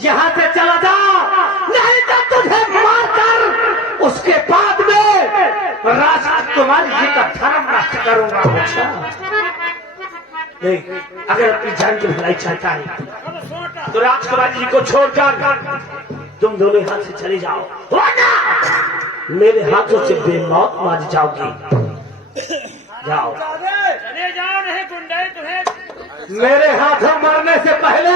यहाँ से चला जा, नहीं तो तुझे मारकर उसके बाद में राजकुमारी जी का धर्म नष्ट करूंगा। नहीं, अगर अपनी जान की भलाई चाहता है तो राजकुमारी जी को छोड़कर तुम दोनों हाथ से चले जाओ, वरना मेरे हाथों से बेमौत मार जाओगी। जाओ, चले जाओ, नहीं गुंडे तुम्हें। मेरे हाथों मरने से पहले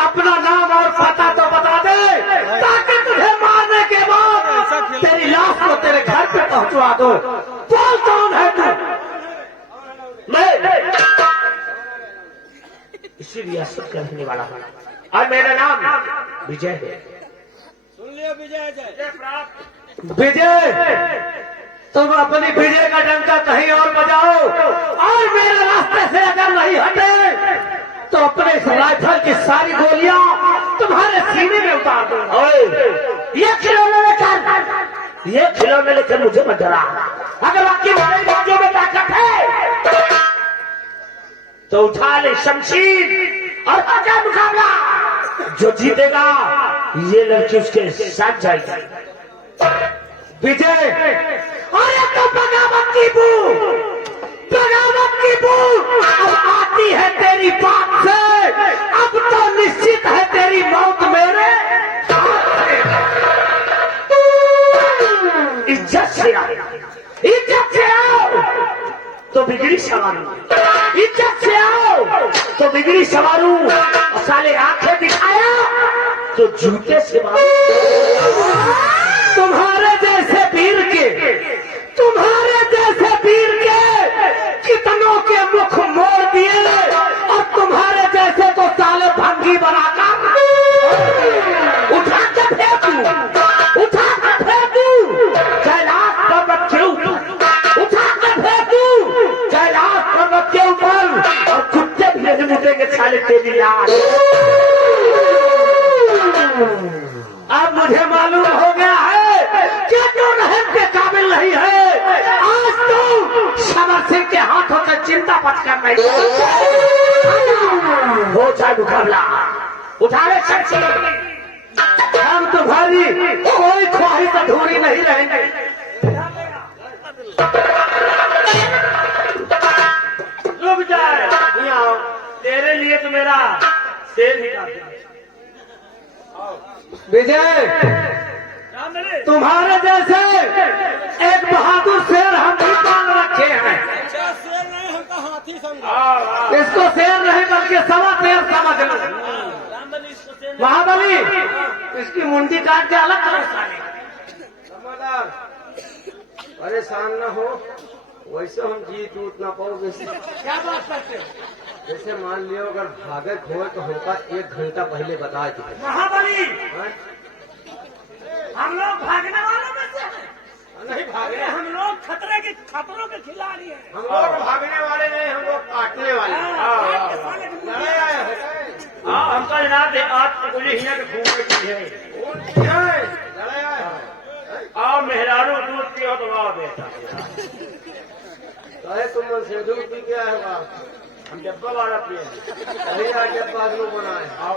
अपना नाम और पता तो बता दे, ताकि तुझे मारने के बाद तेरी लाश को तेरे घर पे पहुंचवा दो। बोल कौन है तू? मैं इसी रियासत का रहने वाला हूँ और मेरा नाम विजय है। सुन लियो विजय जय प्राप्त। विजय, तुम अपनी विजय का डंका कहीं और बजाओ और मेरे रास्ते से अगर नहीं हटे तो अपने इस राइफल की सारी गोलियां तुम्हारे सीने में उतार दूंगा। ये खिलौने लेकर मुझे मत डरा। अगर आपकी बड़ी बाजू में ताकत है तो उठा ले शमशीर और आजा मुकाबला। जो जीतेगा ये लड़की उसके साथ जाएगी। विजय, अरे तो बगावत की बू अब आती है तेरी बात से। अब तो निश्चित है तेरी मौत मेरे इज्जत से आओ, इज्जत से आओ तो बिगड़ी सवारू, इज्जत से आओ तो बिगड़ी सवारू, और साले आंखें दिखाया तो जूते से मारू। तुम्हारे जैसे वीर के कितनों के मुख मोड़ दिए और तुम्हारे जैसे तो साले भंगी बनाकर उठा के फेंकू कैलाश पर्वत के ऊपर, उठा के फेंकू कैलाश पर्वत के ऊपर, और कुत्ते भी नहीं मुटेंगे साले तेरी लाश। अब मुझे मालूम हो गया है कि जो रहम के काबिल नहीं है। आज तो समर सिंह के हाथों से चिंता मत कर रही हो जाए मुकाबला। उठा ले शमशीर, हम तुम्हारी कोई ख्वाहिश अधूरी नहीं रहेंगे। रुक जाए, तेरे लिए तो मेरा शेर ही काफी है। विजय, तुम्हारे जैसे एक बहादुर शेर हम भी पाल रखे हैं। शेर नहीं, हमको हाथी समझो। इसको शेर नहीं बल्कि सवा शेर समझ लो। महाबली, इसकी मुंडी काट के अलग करो साले। समझदार, परेशान न हो, वैसे हम जीत उत ना पाओगे। क्या बात करते हो? जैसे मान लियो अगर भागत हो तो हमका 1 घंटा पहले बता दे। महाबली, हम लोग भागने वालों में से हैं। नहीं भागने, हम लोग खतरों के खिलाड़ी हैं। हम लोग भागने वाले नहीं, हम लोग काटने वाले। हमका जनाब आज मुझे हिना के खून में की है। आओ मेहरारू दूध पियो तो आओ बेटा। तुम से दूध पी के आए हो? हम डब्बा वाला पिए। वही आज डब्बा आदमी बनाए। आओ,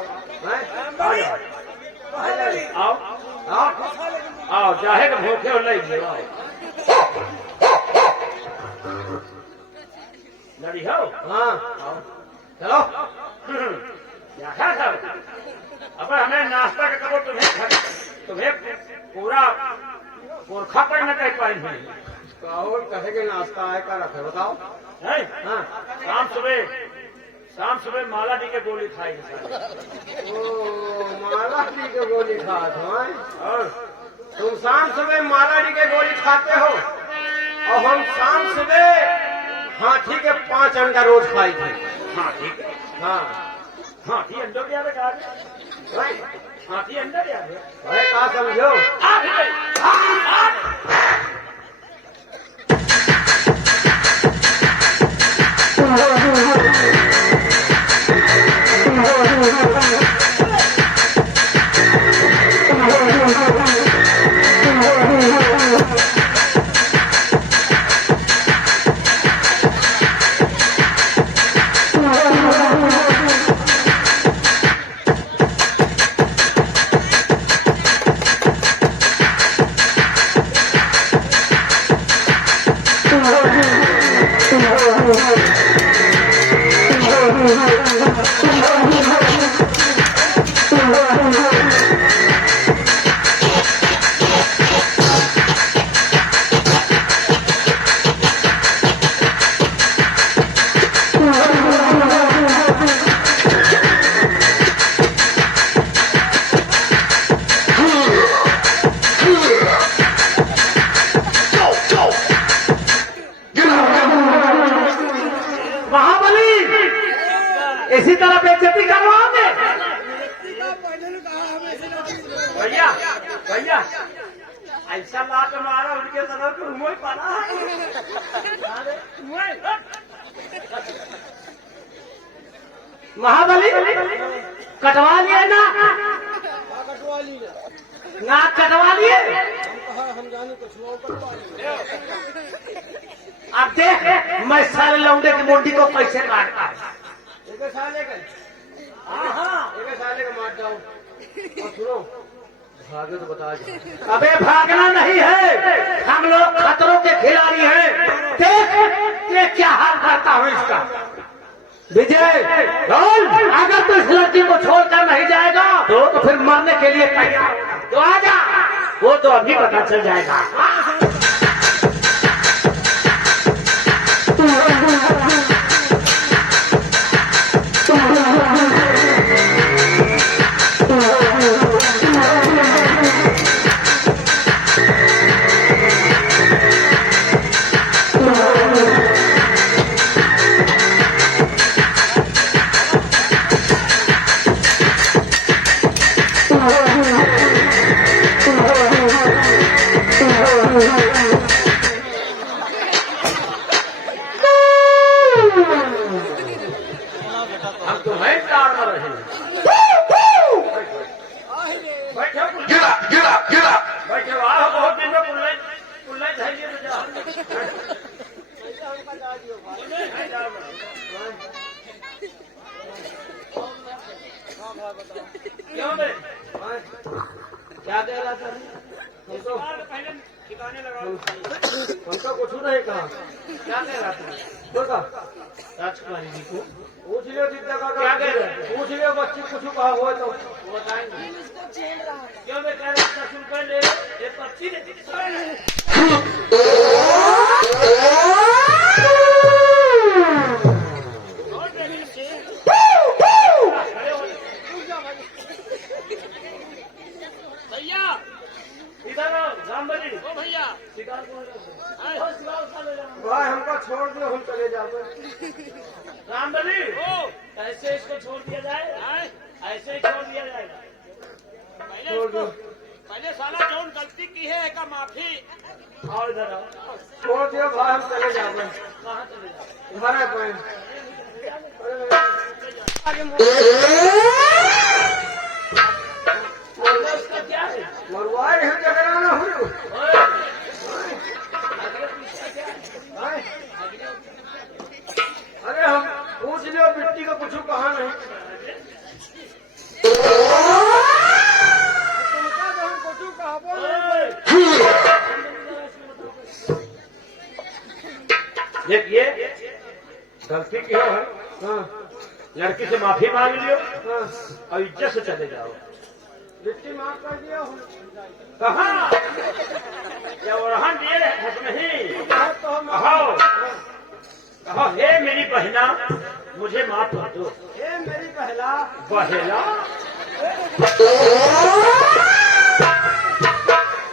आओ आओ, आओ, चाहे तो भूखे हो नहीं जियो। लड़ी हो? हाँ चलो। क्या था सब? अब हमें नाश्ता का कबो तुम्हें पूरा पुरखा पर न कह पाई हुई। कहो कहेगे नाश्ता आए का रखे बताओ। नहीं? हाँ, शाम सुबह माला दी के गोली खाएगी। ओ माला डी के गोली खाते हो? और तुम शाम सुबह माला डी के गोली खाते हो और हम शाम सुबह हाथी के 5 अंडा रोज खाई थे। हाँ ठीक है। हाँ, हाथी अंडा क्या बेटा? हाथी अंडा क्या है? अरे कहा समझो? महाबली इसी तरह बेइज्जती करवाओगे? भैया भैया ऐसा लात मारा उनके तरफ तो मुँह ही पाना है। महाबली कटवा लिए ना? कटवा ली ना कटवा लिए? हम जाने कुछ वो कटवा ली। अब देख मैं सारे लौंडे की मुंडी को कैसे काटता हूं। एक साले का मार जाओ। और सुनो भागे तो बता दो। अबे भागना नहीं है, हम लोग खतरों के खिलाड़ी हैं। देख ये क्या हाल करता हूँ इसका। विजय बोल, अगर तू इस लड़की को छोड़कर नहीं जाएगा तो फिर मरने के लिए तैयार हो। तो आजा, वो तो अभी पता चल जाएगा। हम तुम्हें ताड़ना रहे। बैठे वहाँ बहुत दिन में पुल्लाई चाहिए तो जा। क्यों बे? क्या दे रहा था? पहले ठिकाने लगा। हमको कुछ नहीं कहा। क्या दे रहा था? बोला राजकुमारी जी को पूछ लियो जितना का क्या कह रहे? पूछ लियो बच्ची कुछ कहा हुआ तो बताएंगे। क्यों मैं कह रहा था सुन कर ले ये पक्षी ने भैया इधर आओ रामबली। ओ भैया शिकार को भाई हमको छोड़ दियो, हम चले जाते। रामबली ऐसे इसको छोड़ दिया जाए? ऐसे ही छोड़ दिया जाएगा? छोड़ दो, पहले साला जौन गलती की है का माफी। और इधर आओ। छोड़ दियो भाई, हम चले जाते। कहाँ चले जाओ? घर है कोई इसका क्या है? मरवाए हैं जगह ना हो। ओए, आगे पीछे क्या है? अरे हम पूछ लियो मिट्टी का कुछ कहा नहीं। तुमका तो हम कुछ कहा बोल ओए, देखिए गलती की हो है, हाँ लड़की से माफी मांग लियो हाँ और इज्जत से चले जाओ। मिट्टी माफ कर दिया हूँ। कहाँ क्या वहाँ दिए हक नहीं? तो हम कहो कहो, हे मेरी बहना मुझे माफ कर दो। ये मेरी पहला बहेला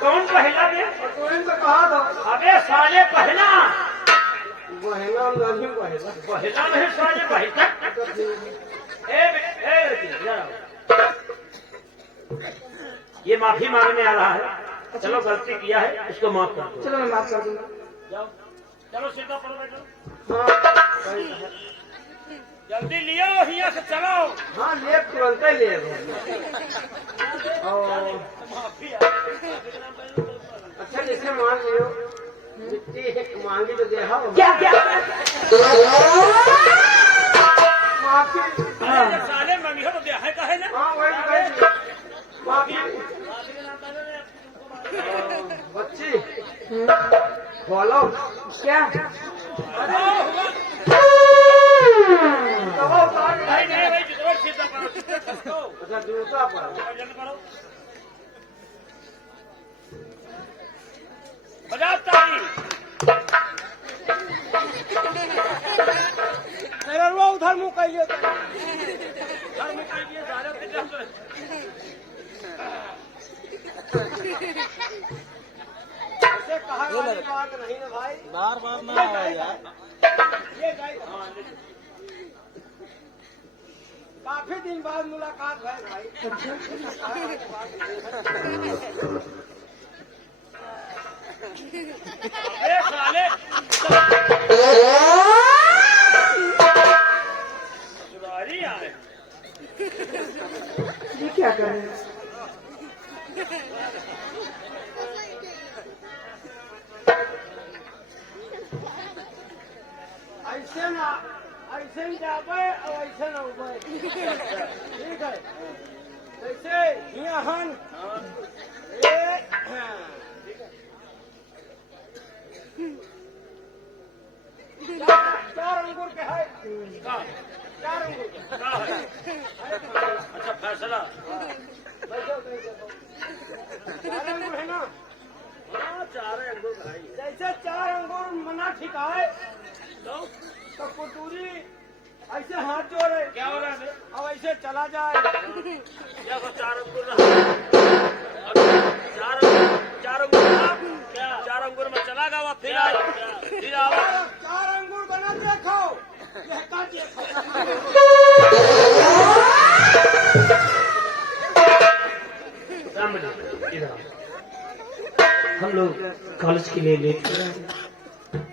कौन पहला बे? तो इनको कहा था अबे साले पहला बहना नहीं बहला। बहेला नहीं साले बहेला। ये माफी मांगने आ रहा है। चलो गलती किया है, इसको माफ कर दो। चलो मैं माफ कर दूंगा। जाओ चलो सीधा पड़ो बैठो। हाँ जल्दी लियो यहाँ से चलो। हाँ ले तुरंत ही ले माफी अच्छा जैसे मान लियो मिट्टी मांगी तो दे। हाँ क्या क्या माफी। साले मंगी हो तो दे है कहे ना। हाँ वही माफी। बच्ची बोलो क्या कहो उतार के नहीं नहीं भाई जितना सीधा पड़ो जितना खसको अच्छा जूता पर अब जल्दी पड़ो बजाओ ताली मेरा रुआ उधर मुंह कहिए घर में कहीं ये सारे पिटा ऐसे कहा वाली बात नहीं ना भाई बार बार ना आओ यार। ये गाय काफी दिन बाद मुलाकात है भाई अरे साले सुधारी आए ये क्या कर रहे हैं? ऐसे ना ऐसे ही जाबे और ऐसे ना उबे ठीक है जैसे यहाँ हन चार अंगूर के है चार अंगूर के क्या है अच्छा फैसला बैठो चार अंगूर है ना हाँ चार अंगूर भाई जैसे चार अंगूर मना ठीक है तो तो कुटूरी ऐसे हाथ जोड़े क्या हो रहा है अब ऐसे चला जाए क्या वो चार अंगूर अब चार अंगूर ना क्या चार अंगूर में चला गया वो फिर आया फिर आवा चार अंगूर बना देखो यह का देखो सामने इधर आओ। हम लोग कॉलेज के लिए लेट कर रहे हैं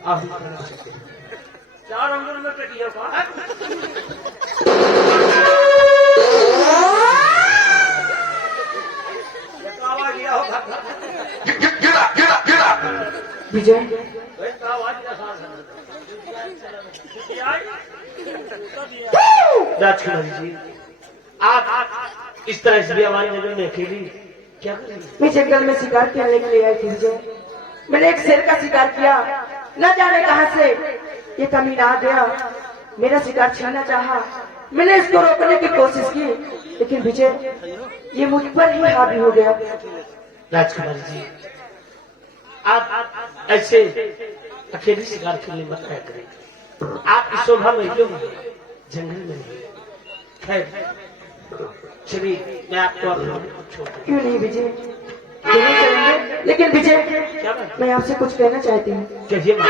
आप भी खड़ा हो सकते हैं। चार अंगूर में कटिया का आवाज दिया होगा विजय आवाज दिया साथ राजकुमार जी आप इस तरह से भी हमारी नजर में अकेली क्या कर रही हैं? मैं जंगल में शिकार करने के लिए आई थी विजय। मैंने एक शेर का शिकार किया, न जाने कहां से ये कमीना आ गया, मेरा शिकार छीनना चाहा। मैंने इसको रोकने की कोशिश की, लेकिन विजय ये मुझ पर ही हावी हो गया। राजकुमार जी आप ऐसे अकेले शिकार के लिए मत आया करें। आपकी शोभा महिलों में जंगल में नहीं। खैर चलिए मैं आपको अपना छोड़ दूं। क्यों नहीं विजय, दोनों चलेंगे। लेकिन विजय क्या बात? मैं आपसे कुछ कहना चाहती हूँ। कहिए माँ।